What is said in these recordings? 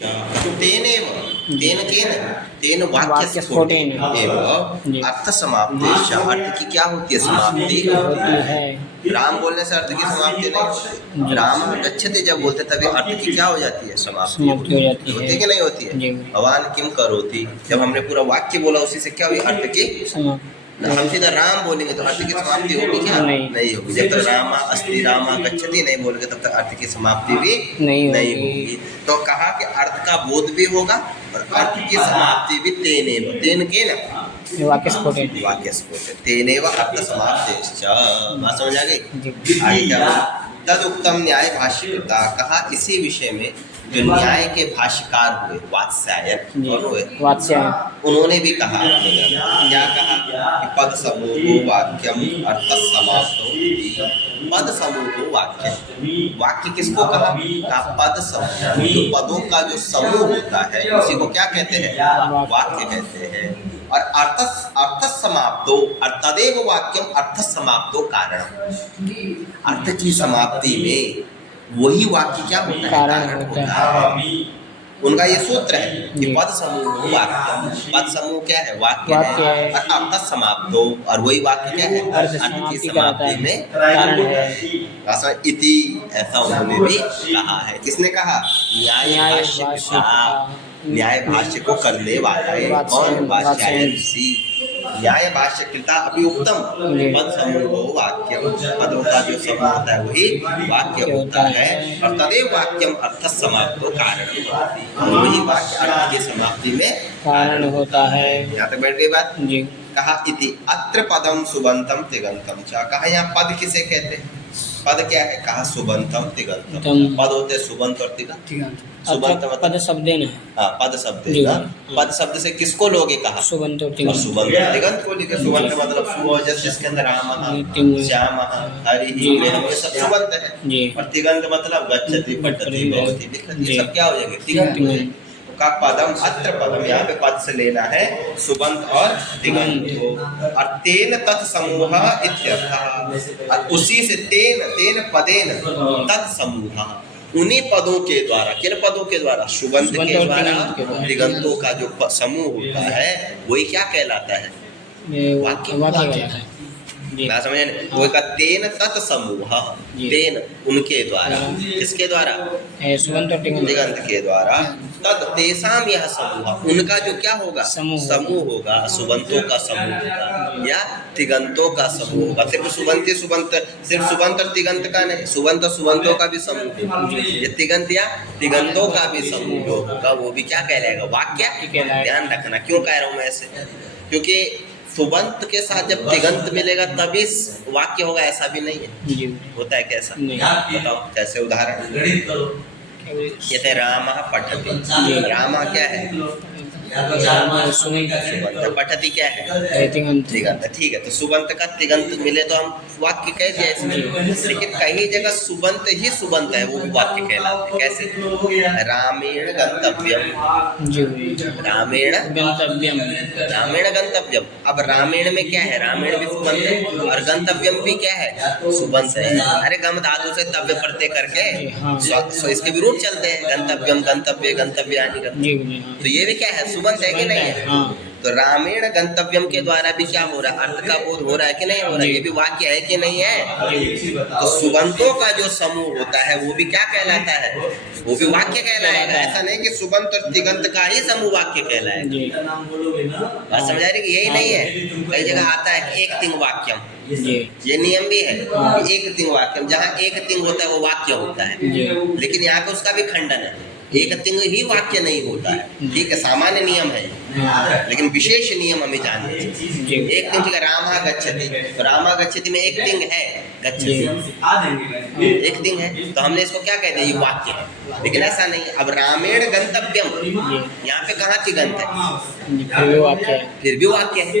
तेनेव तेन केन तेन वाक्यस्फोटेन एव अर्थसमाप्ति। अर्थ की क्या होती है? समाप्ति होती है। राम बोलने से अर्थ की समाप्ति नहीं। राम गच्छते जब बोलते तभी अर्थ की क्या हो जाती है? समाप्ति हो जाती है कि नहीं होती है? भगवान किम करोति, जब हमने पूरा वाक्य बोला उसी से क्या हुई? अर्थ की। हम सीधा राम बोलेंगे तो अर्थ की समाप्ति होगी क्या? नहीं होगी। जब तक रामा अस्ति रामा गच्छति नहीं बोलेंगे तब तक अर्थ की समाप्ति भी नहीं होगी। तो कहा कि अर्थ का बोध भी होगा और अर्थ की समाप्ति भी तेनेव तेन के न वाक्यस्फोटेन तेनेव अर्थ समाप्तेश्च। बात समझ आ गई? तद उत्तम न्याय भाष्यकृता, कहा इसी विषय में जो न्याय के भाष्यकार हुए वात्स्यायन और हुए उन्होंने भी कहा, क्या कहा कि पद समूहो वाक्यम अर्थ समाप्तो। पद समूहो वाक्य, वाक्य किसको कहा? पद समूह। जो पदों का जो समूह होता है उसी को क्या कहते हैं? वाक्य कहते हैं। और अर्थ समाप्तो, तदेव वाक्यम अर्थ समाप्तो कारण। अर्थ की समाप्ति में वही वाक्य क्या होता है? कारण होता है। उनका ये सूत्र है कि पद समूह वाक्य। पद समूह क्या है? वाक्य है। और अर्थ समाप्तो, और वही वाक्य क्या है? अर्थ की समाप्ति में कारण है। इति ऐसा उन्होंने भी कहा है। किसने कहा? न्याय भाष्य को करने वाला है और वात्स्यायन ऋषि। न्याय भाष्य कृता अभी उत्तम पद समूहो वाक्यम। पदों का जो समूह होता है वही वाक्य होता है। और तदेव वाक्यम अर्थ समाप्तो कारण, वही वाक्य अर्थ की समाप्ति में कारण होता है। यहाँ तक बैठ गई बात जी। कहा इति अत्र पदम सुबंतम तिगंतम च। कहा यहाँ पद किसे कहते हैं? पद क्या है? कहा सुबंतम तिगंतम। पद होते हैं सुबंत और तिगंत। सुबंत मतलब पद शब्द है। हाँ, पद शब्द है। पद शब्द से किसको लोगे? कहा सुबंत और तिगंत को लिखे। सुबंत मतलब सुबह जिसके अंदर राम श्याम हरि ये सब सुबंत है। और तिगंत मतलब गच्छति पठति भवति लिखति, सब क्या हो जाएंगे? तिगंत का पदम। अत्र पदम यहाँ पे पद से लेना है सुबंत और तिगंत को। और तेन तत्समूह इत्यर्थः, और उसी से तेन पदेन तत्समूह, उन्हीं पदों के द्वारा। किन पदों के द्वारा? सुबंत के द्वारा तिगंतों का जो समूह होता है वही क्या कहलाता है? वाक्य। ना समझे? वो का तेन तत्समूह, तेन उनके द्वारा। किसके द्वारा? सुबंत और तिगंत के द्वारा। तद तेसाम यह समूह, उनका जो क्या होगा? समूह होगा। सुबंतों का समूह होगा या तिगंतों का समूह होगा। सिर्फ सुबंत और तिगंत का नहीं, सुबंत और सुबंतों का भी समूह। ये तिगंत या तिगंतों का भी समूह होगा, वो भी क्या कहलाएगा? वाक्य। ध्यान रखना क्यों कह रहा हूँ मैं ऐसे, क्योंकि सुबंत के साथ जब तिगंत मिलेगा तभी वाक्य होगा, ऐसा भी नहीं है। होता है कैसा? बताओ कैसे? उदाहरण ये राम पठति। राम क्या है? सुबंत। पठति क्या है? तिगंत। ठीक है, तो सुबंत का तिगंत मिले तो हम वाक्य कह दिया इसमें। लेकिन कई जगह सुबंत ही सुबंत है, वो भी वाक्य कहलाते हैं। कैसे? रामेण गंतव्यम। रामेण गंतव्यम। अब रामेण में क्या है? रामेण भी सुबंत है और गंतव्यम भी क्या है? सुबंत है। अरे गम धातु से तव्य प्रत्यय करके इसके विरुद्ध चलते हैं। गंतव्यम, गंतव्य, गंतव्यानि। तो ये भी क्या है? सुबंत है कि नहीं है? तो रामेण गंतव्यम के द्वारा भी क्या हो रहा है? अर्थ का बोध हो रहा है कि नहीं हो रहा है? ये भी वाक्य है कि नहीं है? तो सुबंतों का जो समूह होता है वो भी क्या कहलाता है? वो भी वाक्य कहलाएगा। ऐसा नहीं कि सुबंत और तिगंत का ही समूह वाक्य कहलाएगा। बात समझ आ रही है? यही नहीं है, कई जगह आता है एक तिंग वाक्यम। ये नियम भी है कि एक तिंग वाक्यम, जहाँ एक तिंग होता है वो वाक्य होता है। लेकिन यहाँ पे उसका भी खंडन है, एक तिंग ही वाक्य नहीं होता है। ठीक है, सामान्य नियम है, लेकिन विशेष नियम हमें जानना चाहिए। एक तिंग, ठीक है, रामा गच्छति, तो रामा गच्छति में एक तिंग है, गच्छति एक तिंग है, तो हमने इसको क्या कहते हैं? ये वाक्य है। लेकिन ऐसा नहीं। अब रामेण गंतव्यम, यहाँ पे कहाँ तिगंत है? फिर भी वाक्य है।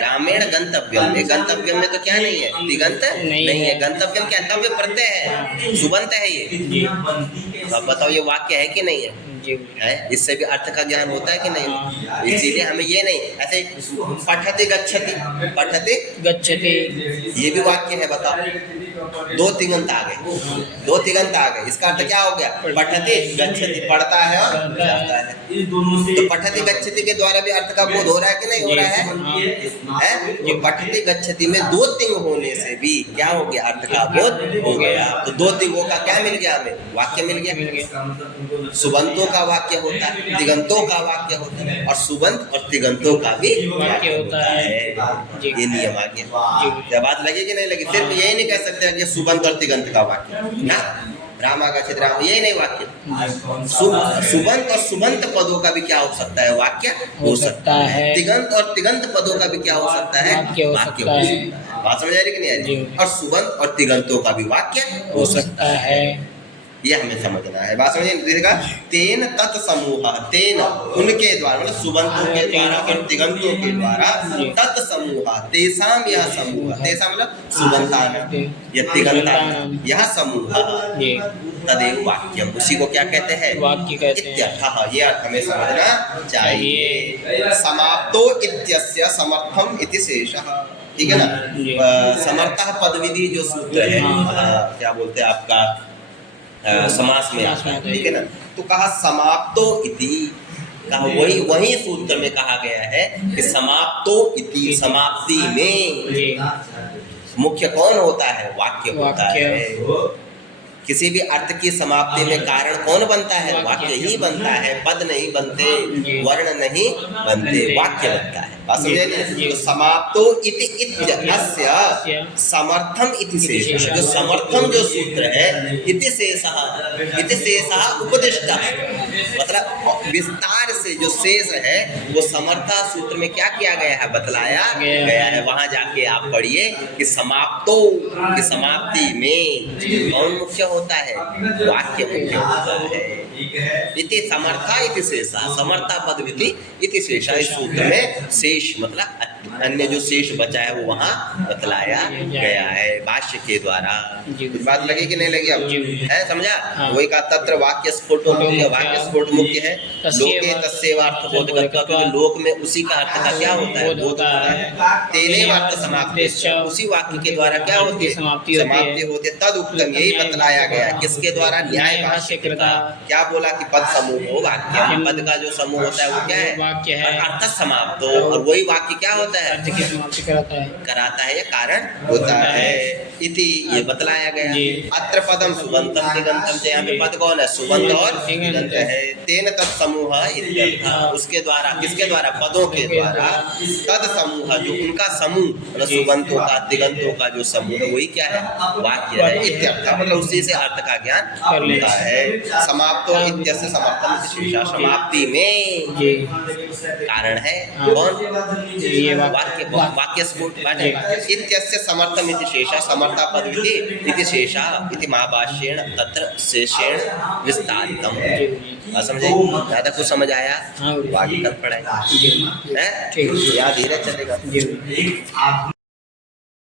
रामेण गंतव्यम, गंतव्यम में तो क्या नहीं है? तिगंत नहीं है। गंतव्यम क्या? तव्य प्रत्यय है, सुबंत है ये। अब बताओ ये वाक्य है कि नहीं है? है। इससे भी अर्थ का ज्ञान होता है कि नहीं? इसीलिए हमें ये नहीं ऐसे पठते गच्छति, पठते गच्छति ये भी वाक्य है। बताओ दो तिगंत आ गए, दो तिगंत आ गए। इसका अर्थ क्या हो गया? पठति गच्छति, पढ़ता है और जाता है। तो पठति गच्छति के द्वारा भी अर्थ का बोध हो रहा है कि नहीं हो रहा है? तो पठति गच्छति में दो तिंग होने से भी क्या हो गया? अर्थ का बोध हो गया। तो दो तिंगों का क्या मिल गया हमें? वाक्य मिल गया। सुबंतों का वाक्य होता है, तिगंतों का वाक्य होता है, और सुबंत और तिगंतों का भी वाक्य होता है। ये नियम आ गया। क्या बात लगेगी नहीं लगी? सिर्फ यही नहीं कह सकते कि सुबंत और तिगंत का वाक्य ना, रामागच्छति राम, यही नहीं वाक्य। सुबंत और सुबंत पदों का भी क्या हो सकता है? वाक्य हो सकता है। तिगंत और तिगंत पदों का भी क्या हो सकता है? वाक्य हो सकता है। बात समझ आ रही कि नहीं आ रही? और सुबंत और तिगंतों का भी वाक्य हो सकता है। ये हमें समझना है। बात समझिएगा। तेन तत्समूह, तेन उनके द्वारा, मतलब सुबंतों के द्वारा और तिगंतों के द्वारा, तत्समूह तेसाम यह समूह, तेसाम मतलब सुबंतानाम या तिगंतानाम, यह समूह तदेव वाक्यम, उसी को क्या कहते हैं? वाक्य कहते हैं। ये अर्थ हमें समझना चाहिए। समाप्तो इत्यस्य समर्थम इति शेषः, ठीक है ना। समर्थः पदविधि जो सूत्र है, क्या बोलते हैं आपका, समास में आता है, ठीक है ना। तो कहा समाप्तो इति, कहा वही सूत्र में कहा गया है कि समाप्तो इति, समाप्ति में मुख्य कौन होता है? वाक्य होता है। किसी भी अर्थ की समाप्ति में कारण कौन बनता है? वाक्य ही बनता है। पद नहीं बनते, वर्ण नहीं बनते, वाक्य बनता है। बात समझे? तो समाप्तो इति इत्यस्य समर्थम इति शेष, जो समर्थम जो सूत्र है, इति शेषः उपदिष्टः, मतलब विस्तार से जो शेष है वो समर्था सूत्र में क्या किया गया है? बतलाया गया है। वहां जाके आप पढ़िए कि समाप्तो की समाप्ति में कौन मुख्य होता है? वाक्य मुख्य होता है। इति समर्था इति शेषा, समर्था पदविति इति शेषा, इस सूत्र में शेष मतलब अन्य जो शेष बचा है वो वहाँ बतलाया गया है भाष्य के द्वारा। कुछ बात लगी कि नहीं लगी? अब है समझा? वही का तत्र वाक्य स्फोटो मुख्य, वाक्य स्फोट मुख्य है। लोके तस्यैवार्थ बोधकत्वा, क्योंकि लोक में उसी का अर्थ का क्या होता है? बोध होता है। तेनैवार्थ समाप्ति, उसी वाक्य के द्वारा क्या होती है? समाप्ति होती है। तद उत्तम, यही बतलाया गया। किसके द्वारा? न्याय भाष्य कृता। क्या बोला कि पद समूह हो वाक्य, पद का जो समूह होता है वो क्या है? वाक्य है। अर्थ समाप्त, और वही वाक्य क्या होता है? अर्थ की समाप्ति कराता है या कारण होता है। इति ये बतलाया गया। अत्र पदम सुबंतम तिगंतम, यहाँ पे पद कौन है? सुबंत और तिगंत है। तेन तत्समूह इत्यर्थः, उसके द्वारा, किसके द्वारा? पदों के द्वारा। तद समूह, जो उनका समूह, मतलब सुबंतों का तिगंतों का जो समूह है वही क्या है? वाक्य है। इत्यर्थः मतलब उसी से अर्थ का ज्ञान होता है। समाप्तो इत्यस्य समर्थम इति शेषः, समाप्ति में कारण है कौन? वाक्य, वाक्य स्फोट। इत्यस्य समर्थम इति शेषः, समर्था पदविति इति शेषः इति महाभाष्येण तत्र शेषेण विस्तारितम। समझे? ज्यादा कुछ समझ आया? बाकी कल पढ़ाएंगे, याद धीरे चलेगा।